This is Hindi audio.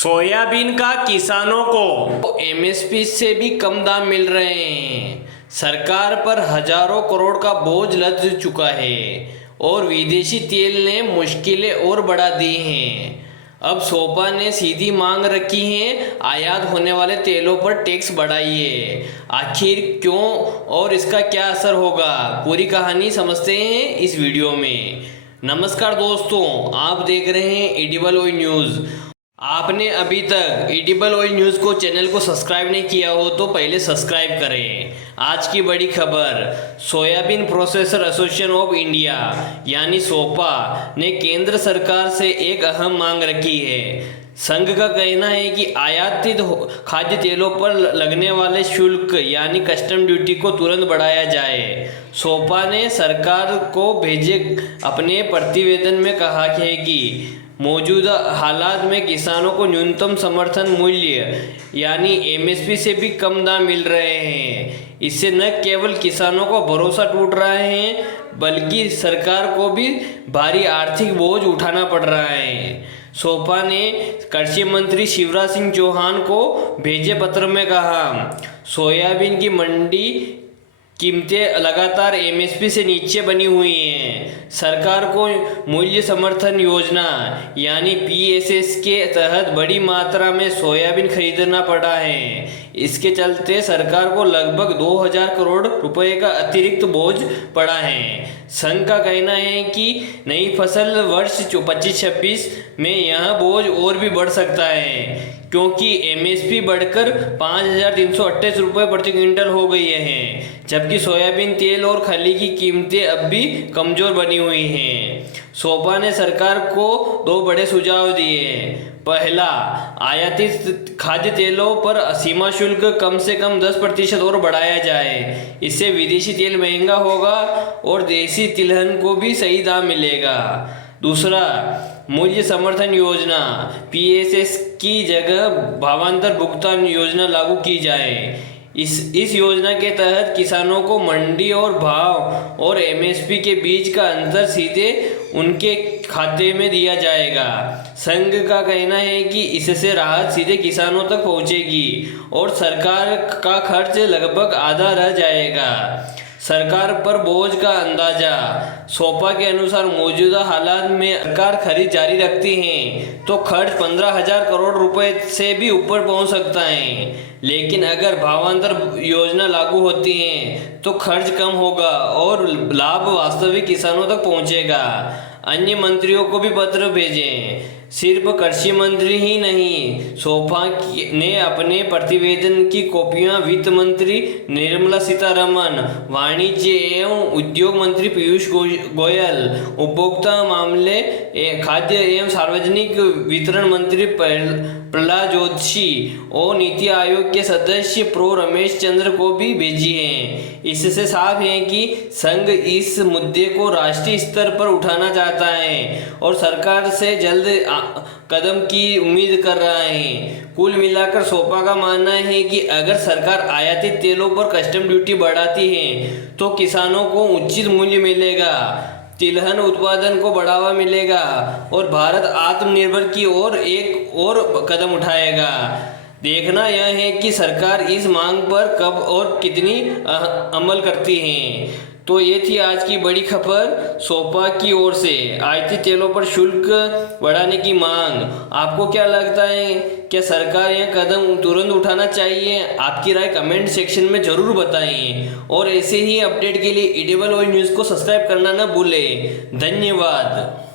सोयाबीन का किसानों को एमएसपी से भी कम दाम मिल रहे हैं। सरकार पर हजारों करोड़ का बोझ लद चुका है और विदेशी तेल ने मुश्किलें और बढ़ा दी हैं। अब सोपा ने सीधी मांग रखी है, आयात होने वाले तेलों पर टैक्स बढ़ाइए। आखिर क्यों और इसका क्या असर होगा, पूरी कहानी समझते हैं इस वीडियो में। नमस्कार दोस्तों, आप देख रहे हैं एडिबल ऑयल न्यूज़। आपने अभी तक एडिबल ऑयल न्यूज़ को चैनल को सब्सक्राइब नहीं किया हो तो पहले सब्सक्राइब करें। आज की बड़ी खबर, soybean processor association of India यानी सोपा ने केंद्र सरकार से एक अहम मांग रखी है। संघ का कहना है कि आयातित खाद्य तेलों पर लगने वाले शुल्क यानी कस्टम ड्यूटी को तुरंत बढ़ाया जाए। सोपा ने सरकार को भेजे अपने प्रतिवेदन में कहा है कि मौजूदा हालात में किसानों को न्यूनतम समर्थन मूल्य यानी एमएसपी से भी कम दाम मिल रहे हैं। इससे न केवल किसानों को भरोसा टूट रहा है बल्कि सरकार को भी भारी आर्थिक बोझ उठाना पड़ रहा है। सोपा ने कृषि मंत्री शिवराज सिंह चौहान को भेजे पत्र में कहा, सोयाबीन की मंडी कीमतें लगातार एमएसपी से नीचे बनी हुई हैं। सरकार को मूल्य समर्थन योजना यानी पीएसएस के तहत बड़ी मात्रा में सोयाबीन खरीदना पड़ा है। इसके चलते सरकार को लगभग 2000 करोड़ रुपए का अतिरिक्त बोझ पड़ा है। संघ का कहना है कि नई फसल वर्ष 25-26 में यह बोझ और भी बढ़ सकता है क्योंकि एमएसपी बढ़कर 5328 रुपये प्रति क्विंटल हो गई है, जबकि सोयाबीन तेल और खली की कीमतें अब भी कमज़ोर बनी हुई हैं। सोपा ने सरकार को दो बड़े सुझाव दिए। पहला, आयातित खाद्य तेलों पर सीमा शुल्क कम से कम 10% और बढ़ाया जाए। इससे विदेशी तेल महंगा होगा और देसी तिलहन को भी सही दाम मिलेगा। दूसरा, मूल्य समर्थन योजना पीएसएस की जगह भावांतर भुगतान योजना लागू की जाए। इस योजना के तहत किसानों को मंडी और भाव और एमएसपी के बीच का अंतर सीधे उनके खाते में दिया जाएगा। संघ का कहना है कि इससे राहत सीधे किसानों तक पहुंचेगी और सरकार का खर्च लगभग आधा रह जाएगा। सरकार पर बोझ का अंदाजा, सोपा के अनुसार मौजूदा हालात में सरकार खरीद जारी रखती है तो खर्च 15,000 करोड़ रुपए से भी ऊपर पहुंच सकता है। लेकिन अगर भावांतर योजना लागू होती है तो खर्च कम होगा और लाभ वास्तविक किसानों तक पहुंचेगा। अन्य मंत्रियों को भी पत्र भेजें। सिर्फ कृषि मंत्री ही नहीं, सोपा ने अपने प्रतिवेदन की कॉपियां वित्त मंत्री निर्मला सीतारमण, वाणिज्य एवं उद्योग मंत्री पीयूष गोयल, उपभोक्ता मामले, खाद्य एवं सार्वजनिक वितरण मंत्री प्रहलाद जोशी और नीति आयोग के सदस्य प्रो रमेश चंद्र को भी भेजी है। इससे साफ है कि संघ इस मुद्दे को राष्ट्रीय स्तर पर उठाना चाहता है और सरकार से जल्द कदम की उम्मीद कर रहा है। कुल मिलाकर सोपा का मानना है कि अगर सरकार आयातित तेलों पर कस्टम ड्यूटी बढ़ाती है तो किसानों को उचित मूल्य मिलेगा, तिलहन उत्पादन को बढ़ावा मिलेगा और भारत आत्मनिर्भर की ओर एक और कदम उठाएगा। देखना यह है कि सरकार इस मांग पर कब और कितनी अमल करती है। तो ये थी आज की बड़ी खबर सोपा की ओर से आयातित तेलों पर शुल्क बढ़ाने की मांग। आपको क्या लगता है, क्या सरकार यह कदम तुरंत उठाना चाहिए? आपकी राय कमेंट सेक्शन में ज़रूर बताएं और ऐसे ही अपडेट के लिए एडिबल ऑयल न्यूज़ को सब्सक्राइब करना न भूलें। धन्यवाद।